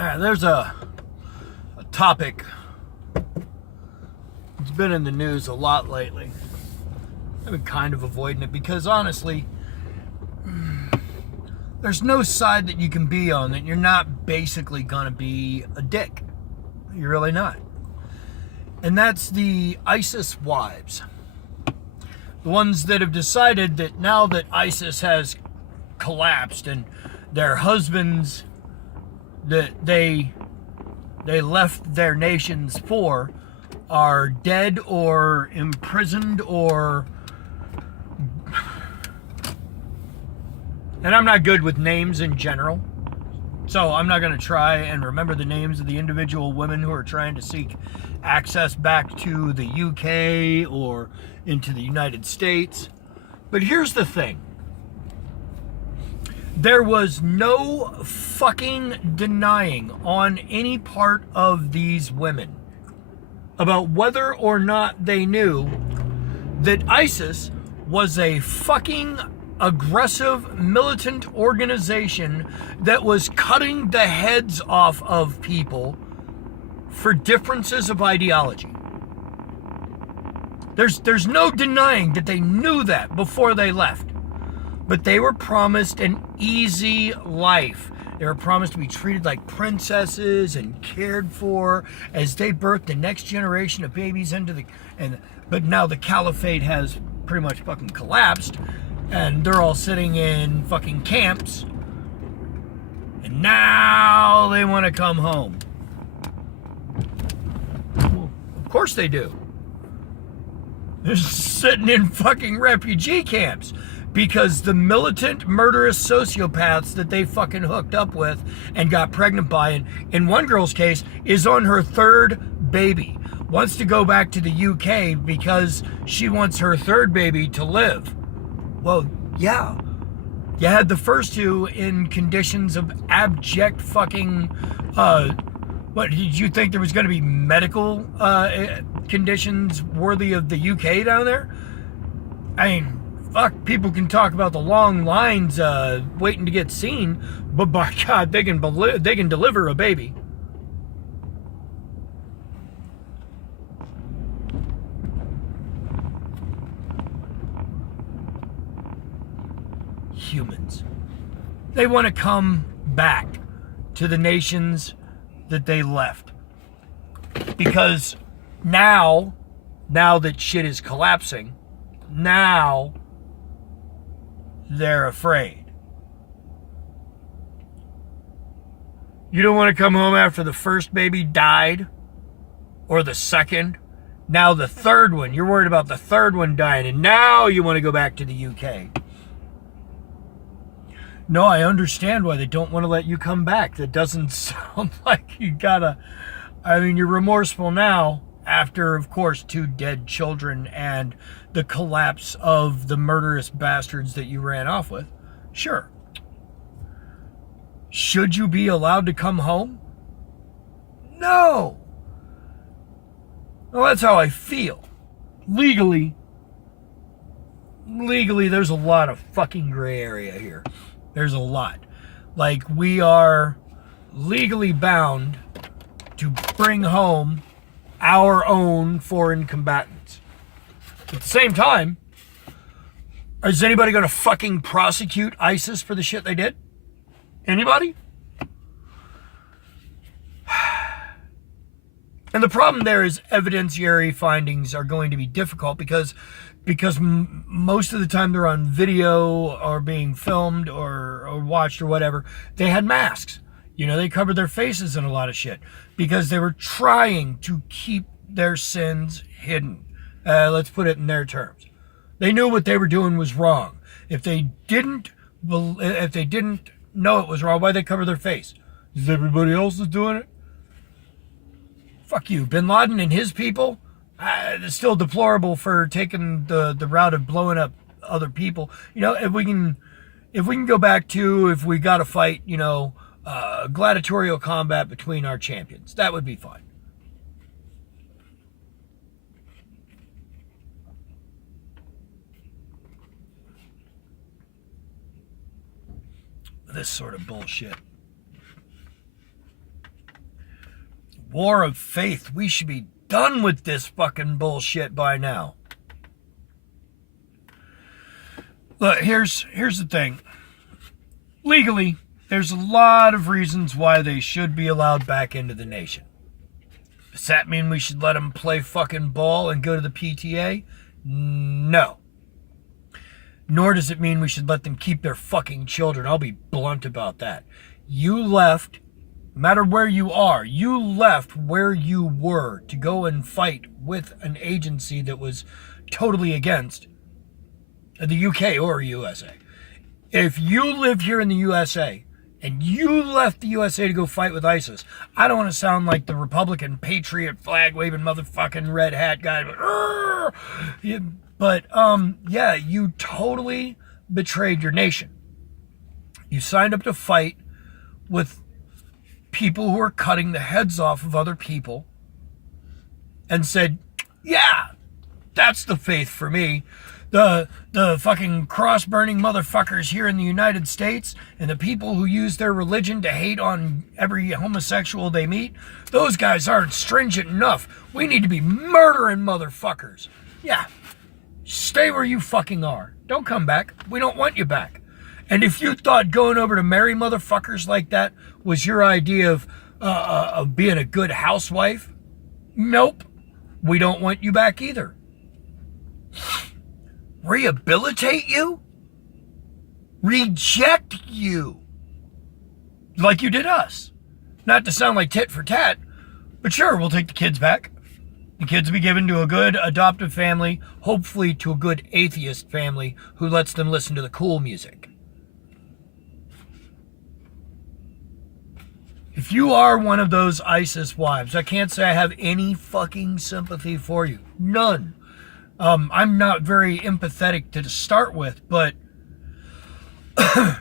There's a topic that's been in the news a lot lately. I've been kind of avoiding it because honestly, there's no side that you can be on that you're not basically gonna be a dick. You're really not. And that's the ISIS wives. The ones that have decided that now that ISIS has collapsed and their husbands that they left their nations for are dead or imprisoned or... And I'm not good with names in general, so I'm not going to try and remember the names of the individual women who are trying to seek access back to the UK or into the United States. But here's the thing. There was no fucking denying on any part of these women about whether or not they knew that ISIS was a fucking aggressive militant organization that was cutting the heads off of people for differences of ideology. There's no denying that they knew that before they left. But they were promised an easy life. They were promised to be treated like princesses and cared for as they birthed the next generation of babies but now the caliphate has pretty much fucking collapsed and they're all sitting in fucking camps. And now they want to come home. Well, of course they do. They're sitting in fucking refugee camps. Because the militant, murderous sociopaths that they fucking hooked up with and got pregnant by, in one girl's case, is on her third baby. Wants to go back to the UK because she wants her third baby to live. Well, yeah. You had the first two in conditions of abject fucking... What, did you think there was going to be medical conditions worthy of the UK down there? I mean... Fuck, people can talk about the long lines waiting to get seen, but by God, they can deliver a baby. Humans. They want to come back to the nations that they left. Because now that shit is collapsing, now they're afraid. You don't want to come home after the first baby died or the second. Now the third one, you're worried about the third one dying, and now you want to go back to the UK. No, I understand why they don't want to let you come back. That doesn't sound like you gotta... I mean, you're remorseful now after, of course, 2 dead children and the collapse of the murderous bastards that you ran off with. Sure. Should you be allowed to come home? No. Well, that's how I feel. Legally, there's a lot of fucking gray area here. There's a lot. Like, we are legally bound to bring home our own foreign combatants. At the same time, is anybody going to fucking prosecute ISIS for the shit they did? Anybody? And the problem there is evidentiary findings are going to be difficult because most of the time they're on video or being filmed or watched or whatever. They had masks. You know, they covered their faces in a lot of shit because they were trying to keep their sins hidden. Let's put it in their terms. They knew what they were doing was wrong. If they didn't know it was wrong, why'd they cover their face? Is everybody else is doing it? Fuck you. Bin Laden and his people, it's still deplorable for taking the route of blowing up other people. You know, if we can go back to, if we got to fight, you know, gladiatorial combat between our champions, that would be fine. This sort of bullshit. War of faith. We should be done with this fucking bullshit by now. Look, here's the thing. Legally, there's a lot of reasons why they should be allowed back into the nation. Does that mean we should let them play fucking ball and go to the PTA? No. Nor does it mean we should let them keep their fucking children. I'll be blunt about that. You left, no matter where you are, you left where you were to go and fight with an agency that was totally against the UK or USA. If you live here in the USA and you left the USA to go fight with ISIS, I don't want to sound like the Republican patriot flag waving motherfucking red hat guy, but yeah, you totally betrayed your nation. You signed up to fight with people who are cutting the heads off of other people and said, yeah, that's the faith for me. The fucking cross-burning motherfuckers here in the United States and the people who use their religion to hate on every homosexual they meet, those guys aren't stringent enough. We need to be murdering motherfuckers. Yeah, stay where you fucking are. Don't come back. We don't want you back. And if you thought going over to marry motherfuckers like that was your idea of being a good housewife, nope. We don't want you back either. Rehabilitate you? Reject you. Like you did us. Not to sound like tit for tat, but sure, we'll take the kids back. The kids will be given to a good adoptive family, hopefully to a good atheist family who lets them listen to the cool music. If you are one of those ISIS wives, I can't say I have any fucking sympathy for you. None. I'm not very empathetic to start with, but I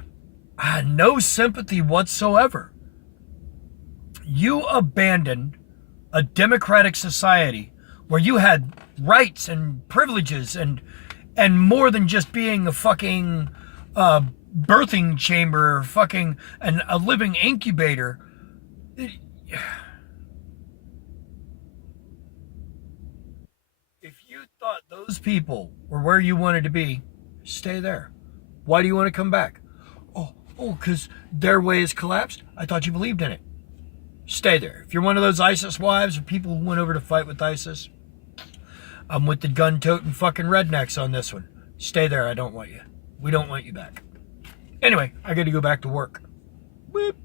had no sympathy whatsoever. You abandoned a democratic society where you had rights and privileges and more than just being a fucking birthing chamber or fucking a living incubator. If you thought those people were where you wanted to be, stay there. Why do you want to come back? Oh, because their way has collapsed? I thought you believed in it. Stay there. If you're one of those ISIS wives or people who went over to fight with ISIS, I'm with the gun-toting fucking rednecks on this one. Stay there. I don't want you. We don't want you back. Anyway, I got to go back to work. Whip.